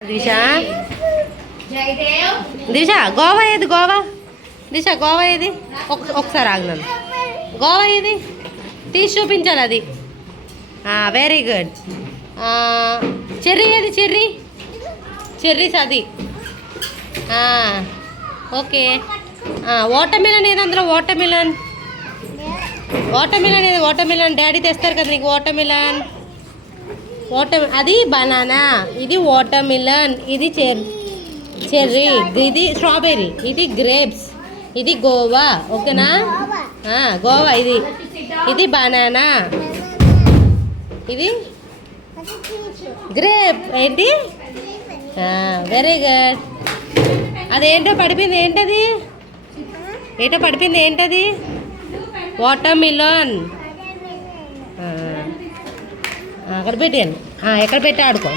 దిశ దిశ గోవా ఏది గోవా దిశ గోవా ఏది ఒకసారి ఆగినాను గోవా ఏది తీసి చూపించాలి అది వెరీ గుడ్ చెర్రీ ఏది చెర్రీ చెర్రీస్ అది ఓకే వాటర్ మిలన్ ఏది అందులో వాటర్ మిలన్ ఏది వాటర్ మిలన్ డాడీ తెస్తారు కదా నీకు వాటర్ మిలన్ అది బనానా ఇది వాటర్ మిలన్ ఇది చెర్రీ ఇది స్ట్రాబెర్రీ ఇది గ్రేప్స్ ఇది గోవా ఓకేనా గోవా ఇది బనానా ఇది గ్రేప్ ఏంటి వెరీ గుడ్ అదేంటో పడిపోయింది ఏంటది వాటర్ మిలన్ అక్కడ పెట్టాను ఎక్కడ పెట్టి ఆడుకో